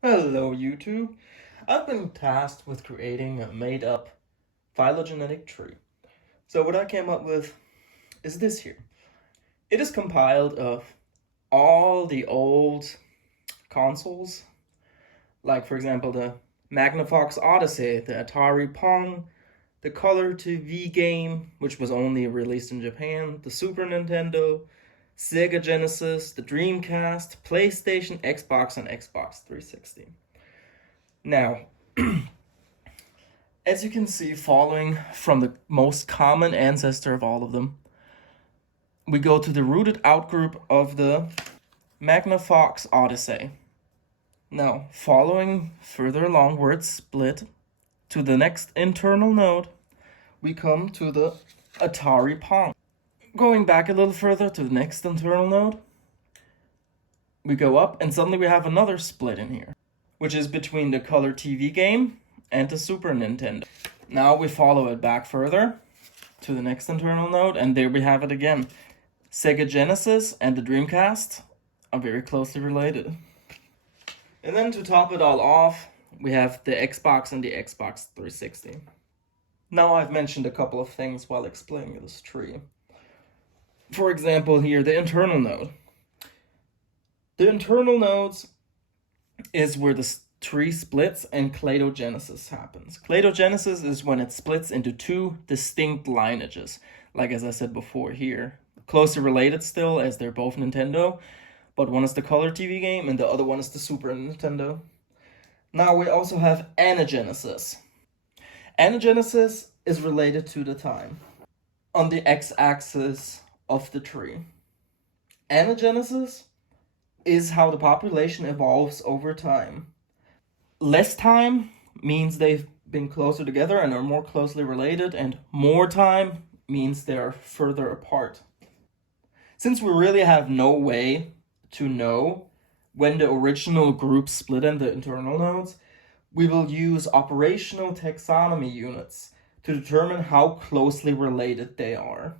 Hello, YouTube. I've been tasked with creating a made-up phylogenetic tree. So what I came up with is this here. It is compiled of all the old consoles, like for example the Magnavox Odyssey, the Atari Pong, the Color TV game, which was only released in Japan, the Super Nintendo, Sega Genesis, the Dreamcast, PlayStation, Xbox, and Xbox 360. Now, as you can see, following from the most common ancestor of all of them, we go to the rooted out group of the Magnavox Odyssey. Now, following further along where it's split to the next internal node, we come to the Atari Pong. Going back a little further to the next internal node, we go up and suddenly we have another split in here, which is between the Color TV game and the Super Nintendo. Now we follow it back further to the next internal node, and there we have it again. Sega Genesis and the Dreamcast are very closely related. And then to top it all off, we have the Xbox and the Xbox 360. Now I've mentioned a couple of things while explaining this tree. For example, here, the internal node. The internal nodes is where the tree splits and cladogenesis happens. Cladogenesis is when it splits into two distinct lineages, like as I said before here. Closely related still, as they're both Nintendo, but one is the Color TV game and the other one is the Super Nintendo. Now we also have anagenesis. Anagenesis is related to the time on the x-axis of the tree. Anagenesis is how the population evolves over time. Less time means they've been closer together and are more closely related, and more time means they are further apart. Since we really have no way to know when the original group split in the internal nodes, we will use operational taxonomy units to determine how closely related they are.